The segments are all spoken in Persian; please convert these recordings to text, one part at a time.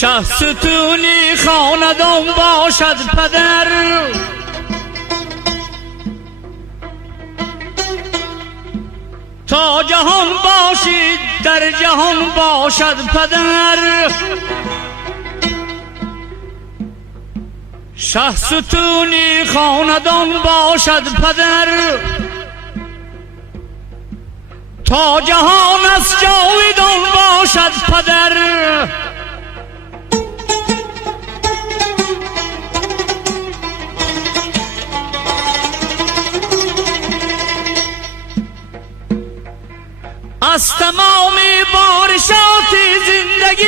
شه ستونی خاندان باشد پدر، تا جهان باشید در جهان باشد پدر. شه ستونی خاندان باشد پدر، تا جهان از جاویدان باشد پدر. از تمام بارشات زندگی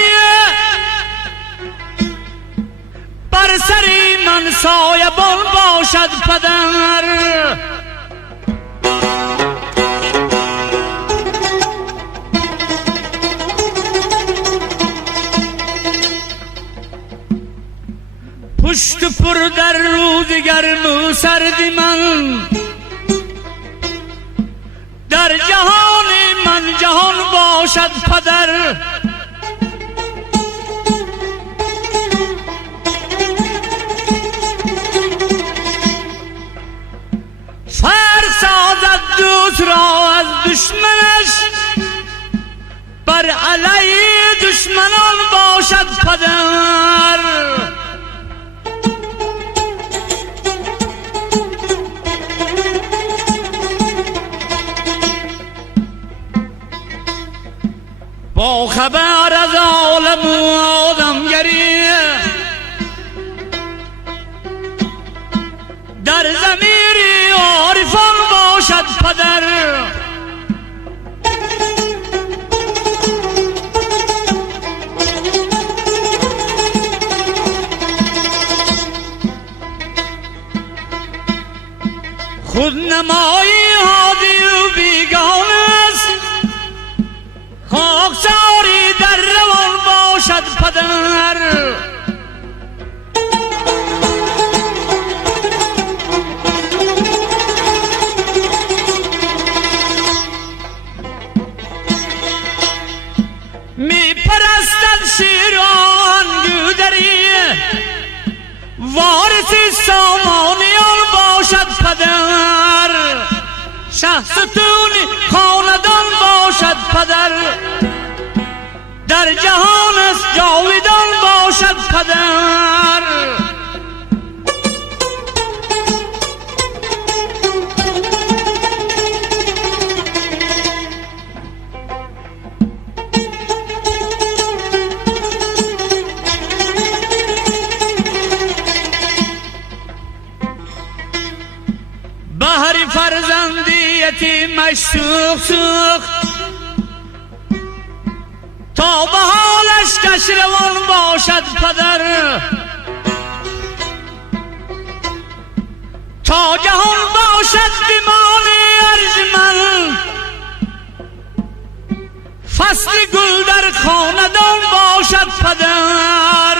بر سری من سایبان باشد پدر. پشت پر در روز گرم و سردی من، در جهان من جهان باشد پدر. فرق سازد دوست را از دشمنش، بر علیه دشمنان باشد پدر. با خبر از عالم و آدمگری، در ضمیر عارفان باشد پدر. خود نمایی هادی و بیگانه است، خاکساری در روان باشد پدر. می پرستد شیران گودری، وارث سامانیان باشد پدر. شه ستونی خاندان باشد پدر، در جهان از جاویدان باشد پدر. بهر فرزندیتی مشسوق سوخت، تا به حالش کشروان باشد پدر. تا جهان باشد بیمانی ارجمند، فصل گل در خاندان باشد پدر.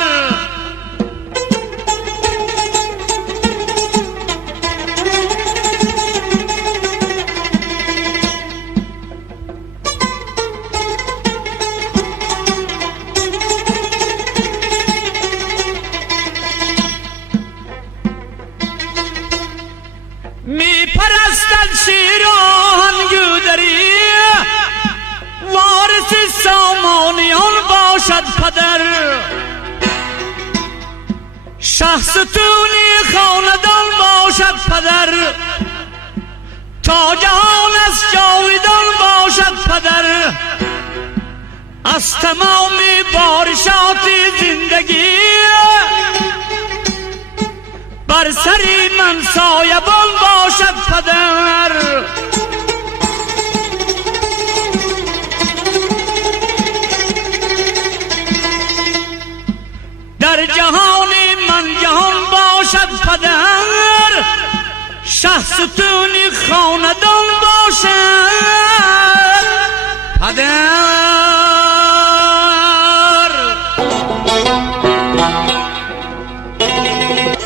می پرستد شیران گودری، وارث سامانیان باشد پدر. شه ستونی خاندان باشد پدر، تا جهان از جاویدان باشد پدر. از تمام بارشات زندگی بر سری من سایبان باشد پدر. در جهان من جهان باشد پدر، شه ستونی خاندان باشد پدر.